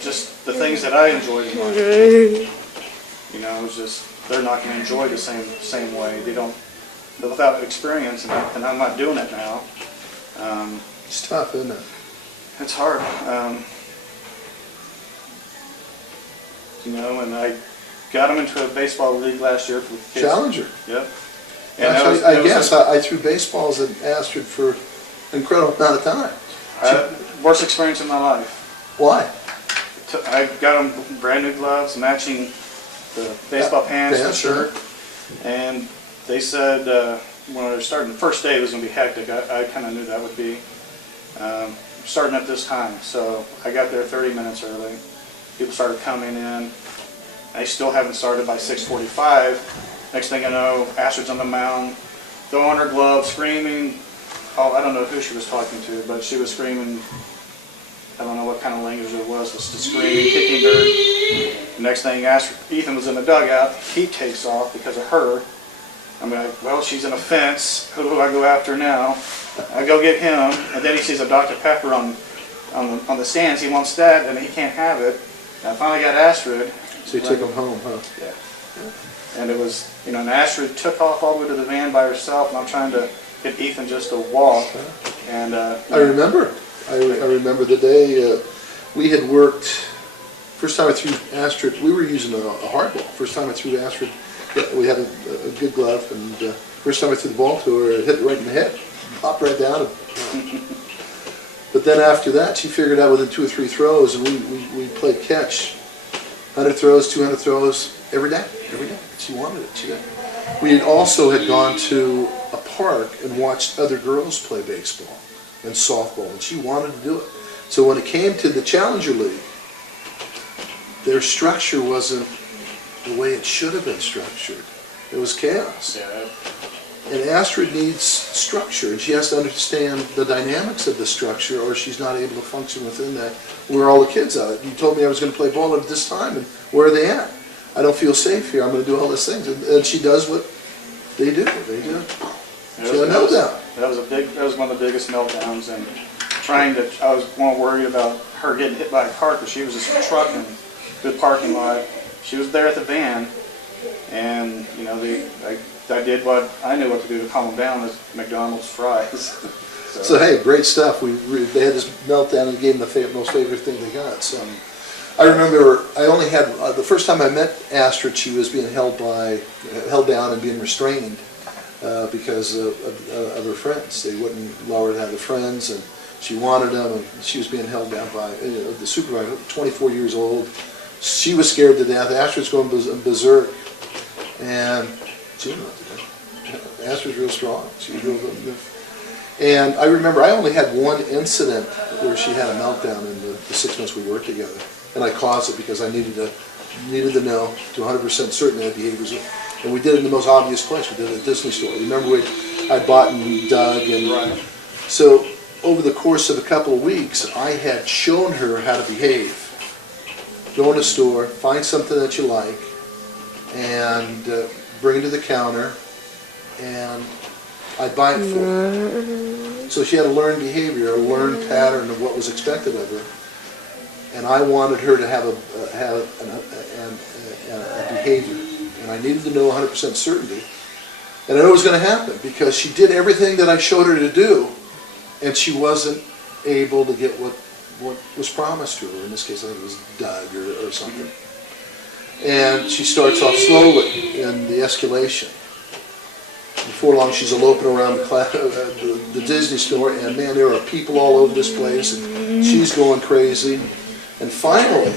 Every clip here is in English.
just the things that I enjoyed in life. You know, it's just they're not going to enjoy the same way. They don't, without experience, and I'm not doing it now. It's tough, isn't it? It's hard. You know, and I got them into a baseball league last year for the kids. Challenger. Yep. And Gosh, I threw baseballs at Astrid for an incredible amount of time. Worst experience in my life. Why? I got them brand new gloves, matching the baseball pants and shirt, and they said when I was starting, the first day it was going to be hectic. I kind of knew that would be starting at this time, so I got there 30 minutes early. People started coming in. I still haven't started by 6:45. Next thing I know, Astrid's on the mound, throwing her gloves, screaming. Oh, I don't know who she was talking to, but she was screaming. I don't know what kind of language it was, just screaming, kicking dirt. The next thing, Ethan was in the dugout. He takes off because of her. I'm like, well, she's in a fence. Who do I go after now? I go get him, and then he sees a Dr. Pepper on the stands. He wants that, and he can't have it. And I finally got Astrid. So you took him home, huh? Yeah. And it was, you know, and Astrid took off all the way to the van by herself, and I'm trying to get Ethan just to walk. And I remember. I remember the day we had worked. First time I threw Astrid, we were using a hardball. First time I threw Astrid, we had a good glove, and first time I threw the ball to her, it hit right in the head, popped right down. But then after that, she figured out within 2 or 3 throws, and we played catch. 100 throws, 200 throws, every day. She wanted it. We had also gone to a park and watched other girls play baseball and softball, and she wanted to do it. So when it came to the Challenger League, their structure wasn't the way it should have been structured. It was chaos. yeah, And Astrid needs structure, and she has to understand the dynamics of the structure, or she's not able to function within that. Where are all the kids at? You told me I was going to play ball at this time, and where are they at? I don't feel safe here. I'm going to do all these things, and she does what they do. She had no doubt. That was one of the biggest meltdowns, and I was more worried about her getting hit by a car because she was just trucking through the parking lot. She was there at the van, and you know, I did what I knew what to do to calm them down, is McDonald's fries. So hey, great stuff. They had this meltdown and gave them the most favorite thing they got. So I remember I only had the first time I met Astrid, she was being held down and being restrained because of her friends. They wouldn't allow her to have the friends, and she wanted them, and she was being held down by the supervisor, 24 years old. She was scared to death. Astrid's going berserk, and she didn't know what to do. Astrid's real strong. She was real good. And I remember I only had one incident where she had a meltdown in the 6 months we worked together, and I caused it because I needed to know to 100% certain that behaviors. And we did it in the most obvious place. We did it at a Disney store. Remember, I bought and dug, and right. So over the course of a couple of weeks, I had shown her how to behave. Go in a store, find something that you like, and bring it to the counter, and I'd buy it for her. So she had a learned behavior, a learned pattern of what was expected of her, and I wanted her to have a behavior, and I needed to know 100% certainty, and I know it was going to happen because she did everything that I showed her to do, and she wasn't able to get what was promised to her. In this case, I think it was Doug or something. And she starts off slowly in the escalation. Before long, she's eloping around the Disney store, and man, there are people all over this place, and she's going crazy. And finally,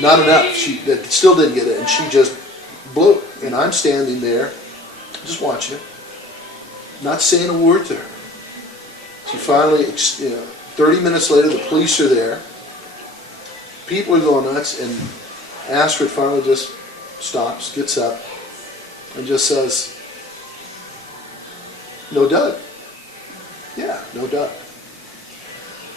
not enough. She still didn't get it, and she just blew. And I'm standing there, just watching it, not saying a word to her. She finally, 30 minutes later, the police are there. People are going nuts, and Astrid finally just stops, gets up, and just says, "No Doug." Yeah, no Doug.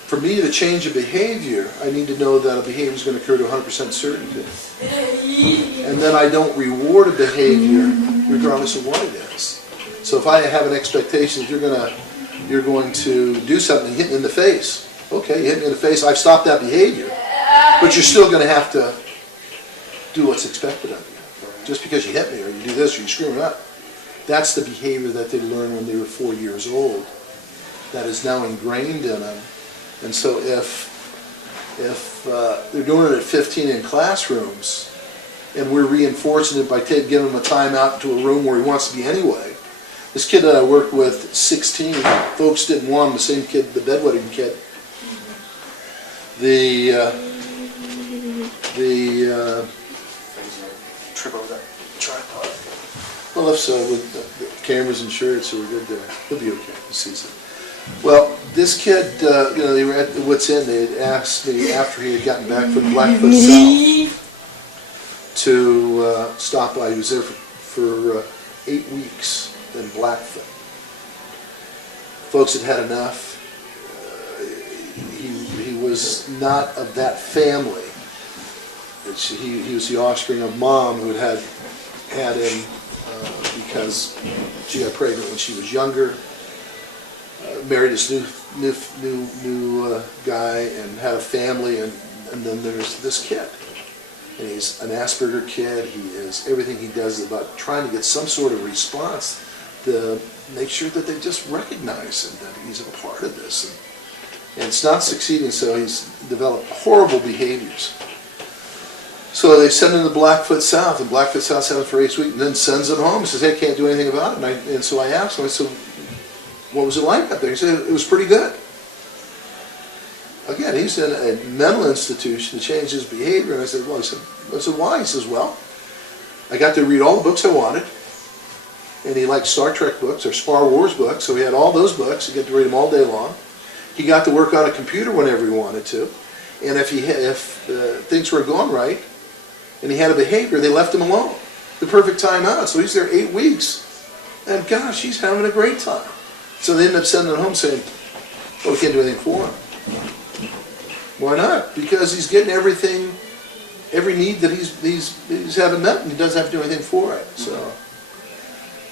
For me to change a behavior, I need to know that a behavior is going to occur to 100% certainty. And then I don't reward a behavior regardless of what it is. So if I have an expectation that you're going to do something and hit me in the face, Okay, you hit me in the face, I've stopped that behavior, but you're still going to have to do what's expected of you. Just because you hit me or you do this or you screw me up, that's the behavior that they learned when they were 4 years old. That is now ingrained in them. And so if they're doing it at 15 in classrooms, and we're reinforcing it by giving him a time out into a room where he wants to be anyway. This kid that I worked with, 16, folks didn't want him, the same kid, the bedwetting kid. Trip over that tripod. Well, if so, with the cameras insured, so we're good there. He'll be okay, he sees it. Well, this kid, they were at the Wits End, they had asked me after he had gotten back from Blackfoot South to stop by. He was there for 8 weeks in Blackfoot. Folks had had enough. He was not of that family. He was the offspring of mom who had him because she got pregnant when she was younger. Married this new guy and had a family, and then there's this kid. And he's an Asperger kid. He is, everything he does is about trying to get some sort of response to make sure that they just recognize him, that he's a part of this. And it's not succeeding, so he's developed horrible behaviors. So they send him to Blackfoot South, and Blackfoot South has him for 8 weeks, and then sends him home. He says, hey, can't do anything about it. And so I asked him, I said, what was it like up there? He said, it was pretty good. Again, he's in a mental institution to change his behavior. And I said, well, I said, why? He says, well, I got to read all the books I wanted. And he liked Star Trek books or Star Wars books, so he had all those books. He got to read them all day long. He got to work on a computer whenever he wanted to. And if things were going right and he had a behavior, they left him alone. The perfect time out. So he's there 8 weeks. And gosh, he's having a great time. So they ended up sending him home saying, well, we can't do anything for him. Why not? Because he's getting everything, every need that he's having met, and he doesn't have to do anything for it. So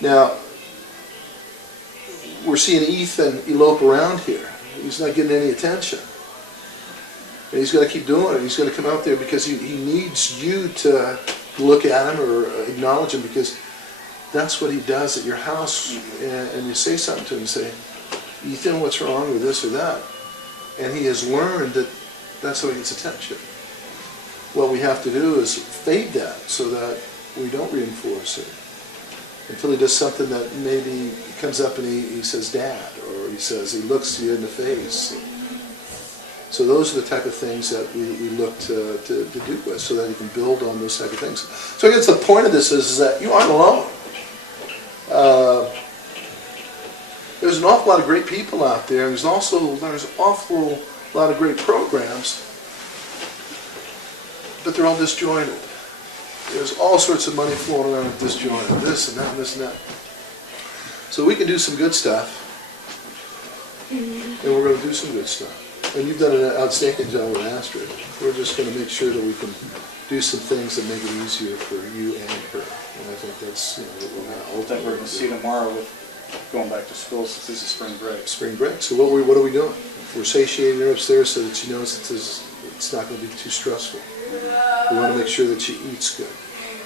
now we're seeing Ethan elope around here. He's not getting any attention. And he's going to keep doing it. He's going to come out there because he needs you to look at him or acknowledge him, because that's what he does at your house. And you say something to him, you say, Ethan, what's wrong with this or that? And he has learned that that's how he gets attention. What we have to do is fade that so that we don't reinforce it until he does something that maybe he comes up and he says, Dad, or he looks you in the face. So those are the type of things that we look to do with, so that he can build on those type of things. So I guess the point of this is that you aren't alone. There's an awful lot of great people out there, and there's an awful lot of great programs, but they're all disjointed. There's all sorts of money flowing around disjointed, this and that and this and that. So we can do some good stuff, and we're going to do some good stuff. And you've done an outstanding job with Astrid. We're just going to make sure that we can do some things that make it easier for you and her. And I think that's what we're going to I think we're going to see tomorrow with going back to school since this is spring break. Spring break. So what are we doing? We're satiating her upstairs so that she knows it's not going to be too stressful. We want to make sure that she eats good.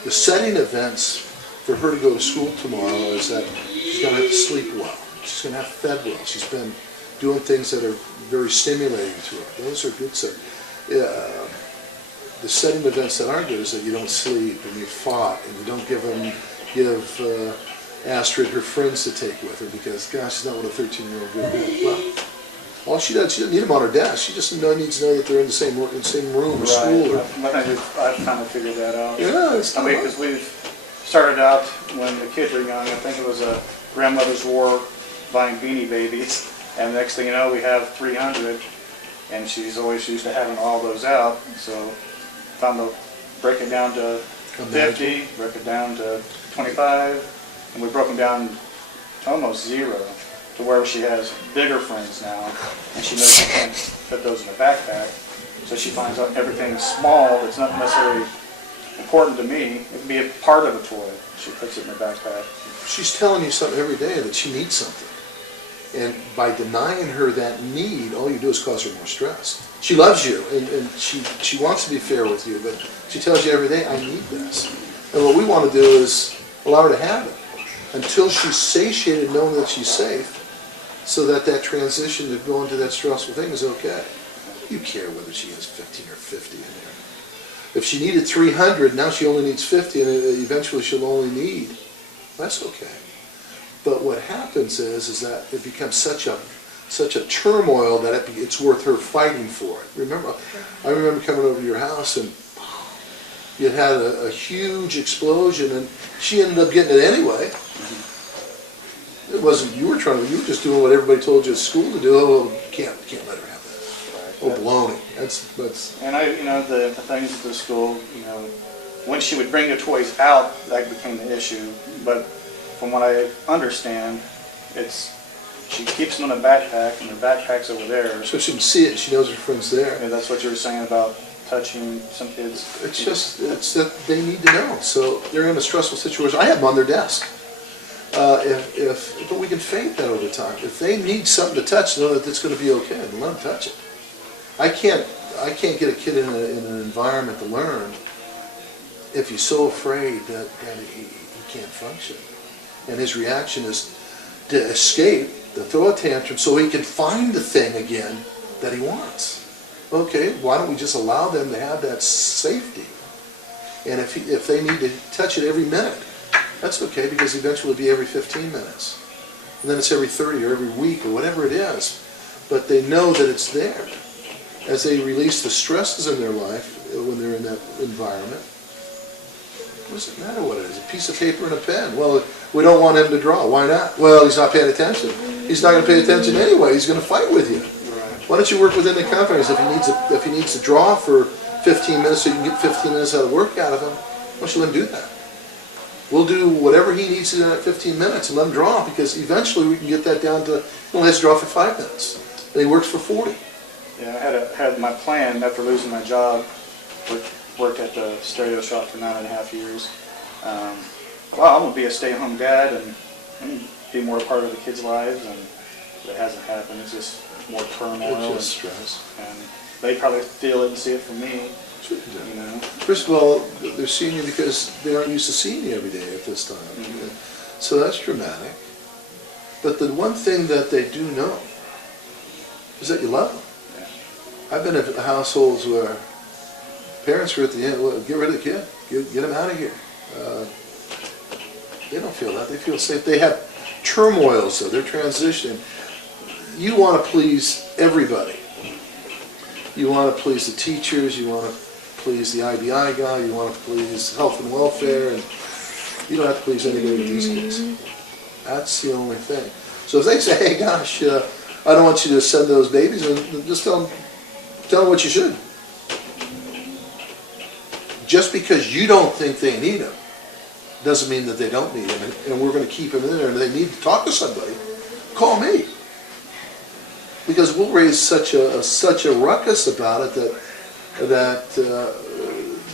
The setting events for her to go to school tomorrow is that she's going to have to sleep well. She's going to have fed well. She's been doing things that are very stimulating to her. Those are good stuff. The setting events that aren't good is that you don't sleep and you fought and you don't give Astrid her friends to take with her, because gosh, she's not what a 13-year-old would do. Well, all she doesn't need them on her desk. She just needs to know that they're in the same room or school. I've kind of figured that out. Yeah, it's I mean, because we've started out when the kids were young. I think it was a grandmother's war buying Beanie Babies, and next thing you know, we have 300, and she's always used to having all those out. So found to break it down to 50, break it down to 25. And we broke them down to almost 0, to where she has bigger friends now, and she knows she can't put those in a backpack. So she finds out everything small that's not necessarily important to me. It can be a part of a toy. She puts it in her backpack. She's telling you something every day that she needs something. And by denying her that need, all you do is cause her more stress. She loves you, and she wants to be fair with you, but she tells you every day, I need this. And what we want to do is allow her to have it until she's satiated, knowing that she's safe, so that that transition to go into that stressful thing is okay. You care whether she has 15 or 50 in there. If she needed 300, now she only needs 50, and eventually she'll only need, that's okay. But what happens is that it becomes such a turmoil that it's worth her fighting for it. I remember coming over to your house, and you had a huge explosion, and she ended up getting it anyway. It wasn't you were just doing what everybody told you at school to do. Oh, can't let her have that. Oh, baloney. That's. And the things at the school, when she would bring the toys out, that became the issue. But from what I understand, she keeps them in a backpack, and the backpack's over there. So she can see it. She knows her friend's there. And that's what you were saying about touching some kids. It's that they need to know. So they're in a stressful situation. I have them on their desk. But we can fake that over time. If they need something to touch, know that it's going to be okay, and let them touch it. I can't get a kid in an environment to learn if he's so afraid that he can't function. And his reaction is to escape, to throw a tantrum so he can find the thing again that he wants. Okay, why don't we just allow them to have that safety? And if they need to touch it every minute, that's okay, because eventually it'll be every 15 minutes. And then it's every 30 or every week or whatever it is. But they know that it's there. As they release the stresses in their life, when they're in that environment, what does it matter what it is? A piece of paper and a pen. Well, we don't want him to draw. Why not? Well, he's not paying attention. He's not going to pay attention anyway. He's going to fight with you. Right. Why don't you work within the confines? If he needs to draw for 15 minutes so you can get 15 minutes of work out of him, why don't you let him do that? We'll do whatever he needs to do in that 15 minutes and let him draw, because eventually we can get that down to, he only has to draw for 5 minutes. And he works for 40. Yeah, I had my plan after losing my job, worked at the stereo shop for 9.5 years. Well, I'm going to be a stay-at-home dad and be more a part of the kids' lives, and it hasn't happened. It's just more turmoil. It's just stress. And they probably feel it and see it from me. First of all, they're seeing you because they aren't used to seeing you every day at this time. Mm-hmm. So that's dramatic. But the one thing that they do know is that you love them. Yeah. I've been in households where parents were at the end, well, get rid of the kid, get him out of here. They don't feel that. They feel safe. They have turmoils, though. They're transitioning. You want to please everybody. You want to please the teachers. You want to please the IBI guy. You want to please health and welfare. And you don't have to please anybody with these kids. That's the only thing. So if they say, hey, gosh, I don't want you to send those babies, then just tell them what you should. Just because you don't think they need them doesn't mean that they don't need them, and we're going to keep them in there, and they need to talk to somebody. Call me, because we'll raise such a ruckus about it that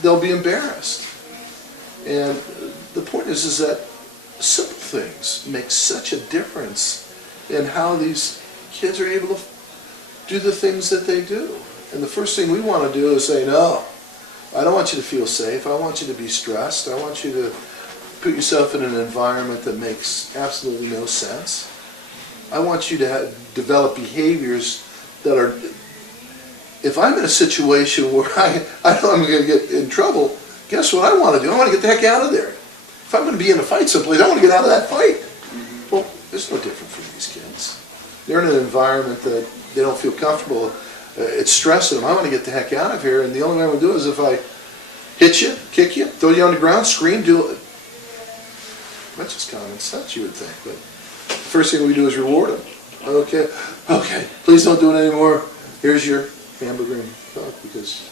they'll be embarrassed. And the point is that simple things make such a difference in how these kids are able to do the things that they do. And the first thing we want to do is say, no, I don't want you to feel safe. I want you to be stressed. I want you to put yourself in an environment that makes absolutely no sense. I want you to develop behaviors that are, if I'm in a situation where I know I'm going to get in trouble, guess what I want to do? I want to get the heck out of there. If I'm going to be in a fight someplace, I want to get out of that fight. Well, it's no different for these kids. They're in an environment that they don't feel comfortable. It's stressing them. I want to get the heck out of here, and the only way I'm going to do it is if I hit you, kick you, throw you on the ground, scream, do it. That's just common sense, you would think. But the first thing we do is reward them. Okay, please don't do it anymore. Here's your hamburger and Coke, because...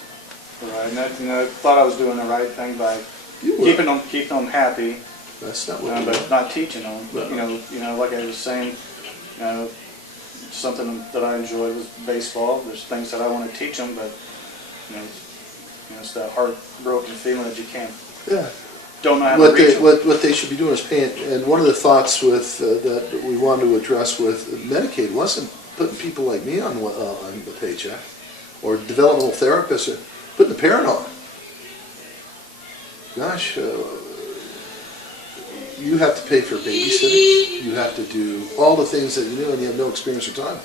Right, and I thought I was doing the right thing by keeping them happy. That's not what but not teaching them. No. Like I was saying, something that I enjoyed was baseball. There's things that I want to teach them, but it's that heartbroken feeling that you can't. Yeah. don't know how to reach them. What they should be doing is paying, and one of the thoughts with, that we wanted to address with Medicaid wasn't putting people like me on the paycheck, or developmental therapists, or putting the parent on. Gosh, you have to pay for babysitting, you have to do all the things that you do, and you have no experience or time.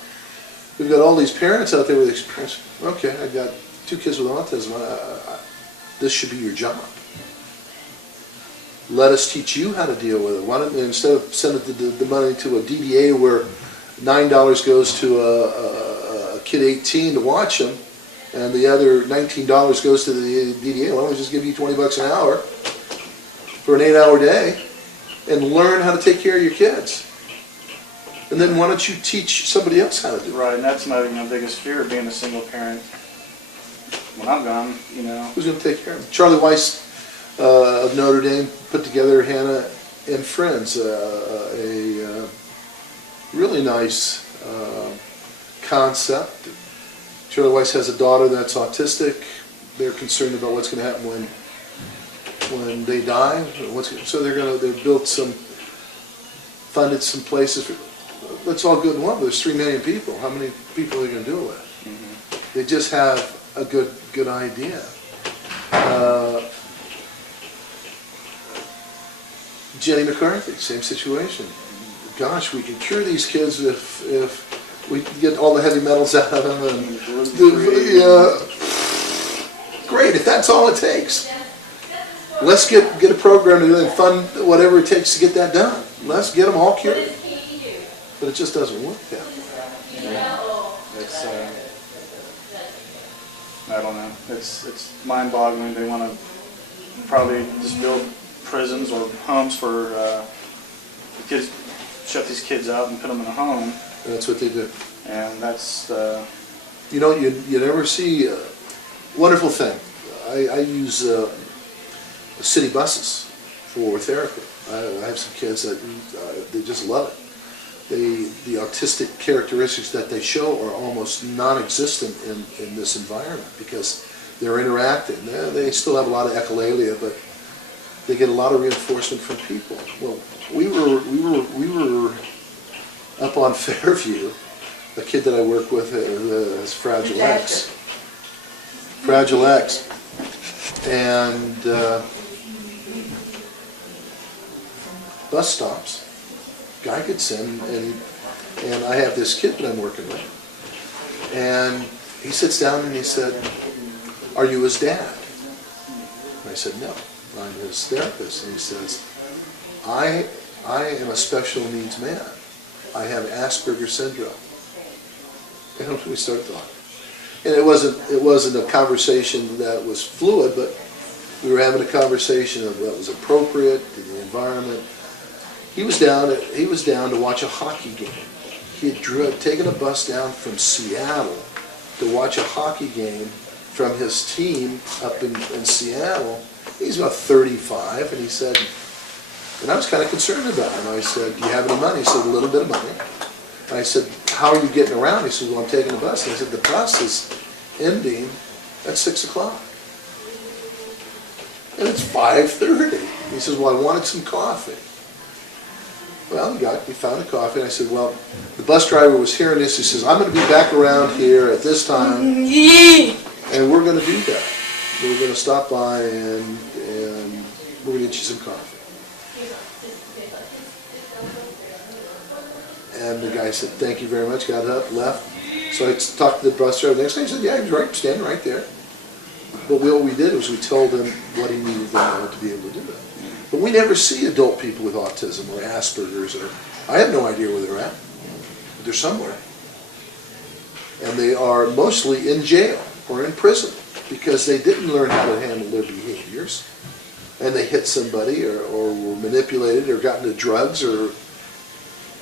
We've got all these parents out there with experience. Okay, I've got 2 kids with autism. This should be your job. Let us teach you how to deal with it. Why don't, instead of sending the money to a DDA where $9 goes to a kid 18 to watch them, and the other $19 goes to the DDA, why don't we just give you 20 bucks an hour for an 8-hour day and learn how to take care of your kids? And then why don't you teach somebody else how to do it? Right, and that's my biggest fear, being a single parent. When I'm gone, Who's going to take care of them? Charlie Weiss of Notre Dame put together Hannah and Friends, a really nice concept. Charlie Weiss has a daughter that's autistic. They're concerned about what's going to happen when they die. So they've built funded some places. That's all good and well, but there's 3 million people. How many people are they going to do it with? Mm-hmm. They just have a good idea. Jenny McCarthy, same situation. Gosh, we can cure these kids if we can get all the heavy metals out of them. And great, if that's all it takes. Let's get a program to fund whatever it takes to get that done. Let's get them all cured. But it just doesn't work that way. Yeah. It's, I don't know. It's mind-boggling. They want to probably just build prisons or homes for the kids, shut these kids out and put them in a home. That's what they do. And that's... You never see a wonderful thing. I use city buses for therapy. I have some kids that they just love it. The autistic characteristics that they show are almost non-existent in this environment because they're interacting. They still have a lot of echolalia, but they get a lot of reinforcement from people. Well, we were up on Fairview. A kid that I work with has Fragile X. Fragile X. And bus stops. Guy gets in, and I have this kid that I'm working with. And he sits down and he said, "Are you his dad?" And I said, "No, I'm his therapist." And he says, I am a special needs man. I have Asperger's syndrome." And we started talking. And it wasn't a conversation that was fluid, but we were having a conversation of what was appropriate to the environment. He was down to watch a hockey game. He had taken a bus down from Seattle to watch a hockey game from his team up in Seattle. He's about 35, and he said, and I was kind of concerned about him. I said, "Do you have any money?" He said, "A little bit of money." And I said, "How are you getting around?" He said, "Well, I'm taking a bus." And I said, "The bus is ending at 6 o'clock. And it's 5:30. He says, "Well, I wanted some coffee." Well, we found a coffee, and I said, "Well, the bus driver was hearing this." He says, "I'm going to be back around here at this time, and we're going to do that. We're going to stop by, and we're going to get you some coffee." And the guy said, "Thank you very much," got up, left. So I talked to the bus driver the next day. He said, "Yeah, he was standing right there." But what we did was we told him what he needed to know to be able to do it. But we never see adult people with autism or Asperger's, or I have no idea where they're at. But they're somewhere. And they are mostly in jail or in prison because they didn't learn how to handle their behaviors. And they hit somebody or were manipulated or got into drugs or,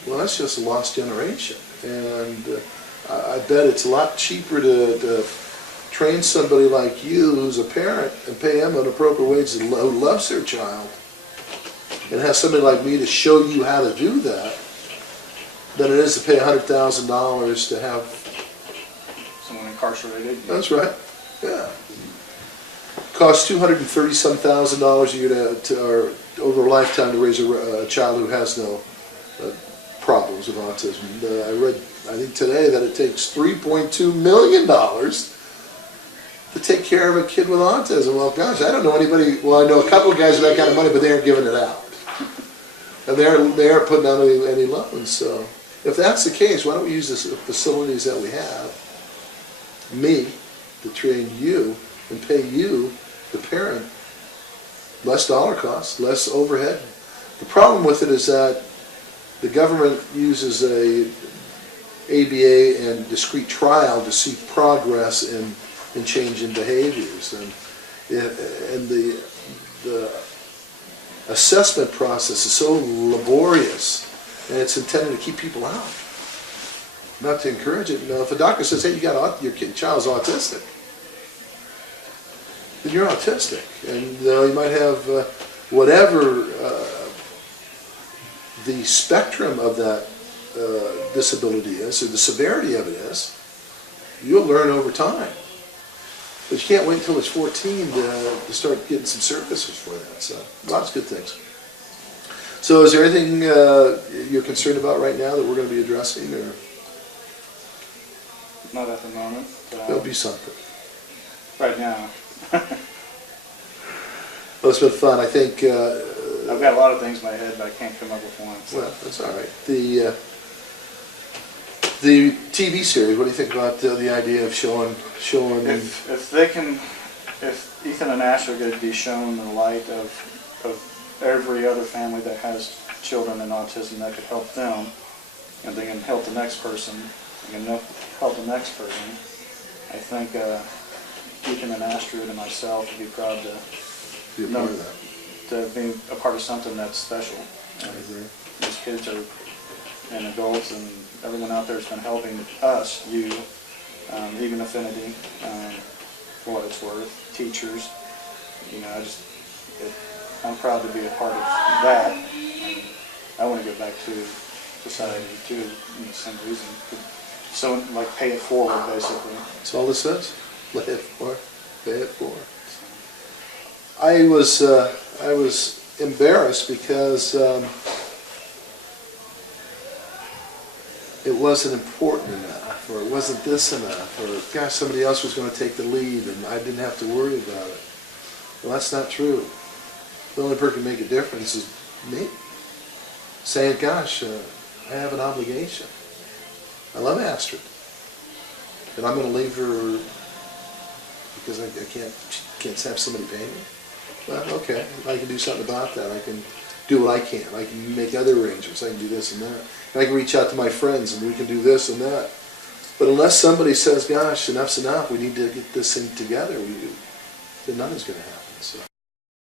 well, that's just a lost generation. And I bet it's a lot cheaper to train somebody like you who's a parent and pay them an appropriate wage who loves their child, and have somebody like me to show you how to do that, than it is to pay $100,000 to have someone incarcerated. That's right. Yeah. Costs $230,000 a year or over a lifetime to raise a child who has no problems with autism. I read, I think today, that it takes $3.2 million to take care of a kid with autism. Well, gosh, I don't know anybody. Well, I know a couple of guys with that kind of money, but they aren't giving it out, and they aren't putting out any loans. So, if that's the case, why don't we use the facilities that we have, me, to train you and pay you, the parent, less dollar costs, less overhead. The problem with it is that the government uses a ABA and discrete trial to see progress in change in behaviors, and the assessment process is so laborious, and it's intended to keep people out, not to encourage it. Now, if a doctor says, "Hey, your child's autistic," then you're autistic, and you might have whatever the spectrum of that disability is, or the severity of it is. You'll learn over time, but you can't wait until it's 14 to start getting some services for that. So, lots of good things. So, is there anything you're concerned about right now that we're going to be addressing, or? Not at the moment. There'll be something. Right now. Well, it's been fun. I think I've got a lot of things in my head, but I can't come up with one. So. Well, that's all right. The TV series. What do you think about the idea of showing? If they can, if Ethan and Astrid are going to be shown the light of every other family that has children in autism that could help them, and they can help the next person, they can help the next person, I think Ethan and Astrid and myself would be proud to Be a part of that. To be a part of something that's special. I agree. These kids are, and adults and everyone out there has been helping us, you, even Affinity, for what it's worth, teachers. You know, I'm proud to be a part of that. And I want to give back to society too, in the same reason. So, like, pay it forward, basically. That's all this says. Lay it forward. Pay it forward. I was embarrassed because it wasn't important enough, or it wasn't this enough, or gosh, somebody else was going to take the lead and I didn't have to worry about it. Well, that's not true. The only person who can make a difference is me. Saying, gosh, I have an obligation. I love Astrid, and I'm going to leave her because I can't have somebody pay me. Well, okay, I can do something about that. I can do what I can. I can make other arrangements. I can do this and that. And I can reach out to my friends and we can do this and that. But unless somebody says, gosh, enough's enough, we need to get this thing together, then nothing's going to happen. So.